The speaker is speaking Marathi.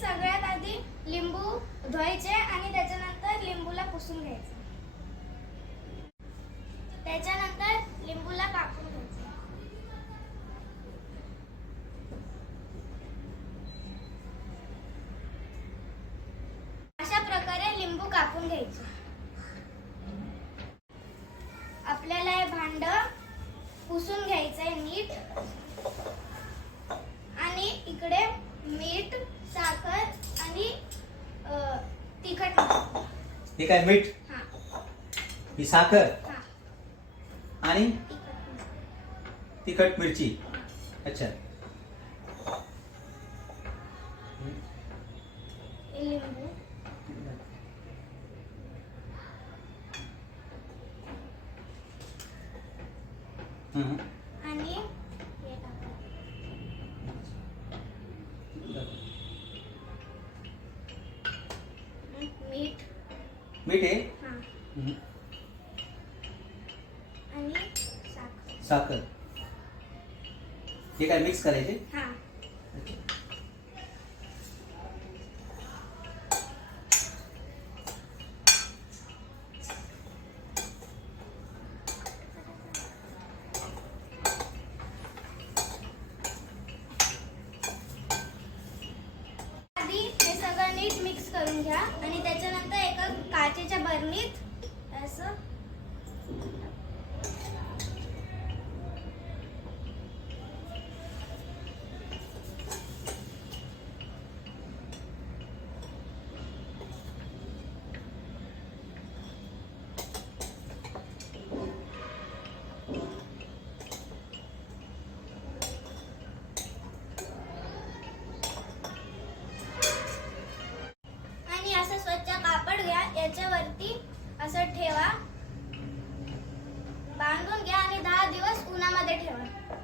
सगळ्यात आधी लिंबू धुवायचे आणि त्याच्यानंतर लिंबूला पुसून घ्यायचं. त्याच्यानंतर लिंबूला कापून घ्यायचं. अशा प्रकारे लिंबू कापून घ्यायचे. आपल्याला हे भांड पुसून घ्यायचंय नीट आणि इकडे मीठ साखर आणि अ, तिखट. हे काय मीठ? हा. ही साखर? हा. आणि? तिखट मिरची. अच्छा. हे लिंबू. हम्म. आणि हे टाकायचं. मीठ मीठ आहे? हा. हम्म. आणि साखर. साखर. हे काय मिक्स करायचे? हा आधी हे सगळं नीट मिक्स करून घ्या. आणि त्याच्यानंतर एका काचेच्या बरणीत असं त्याच्यावरती असं ठेवा. बांधून घ्या आणि दहा दिवस उन्हामध्ये ठेवा.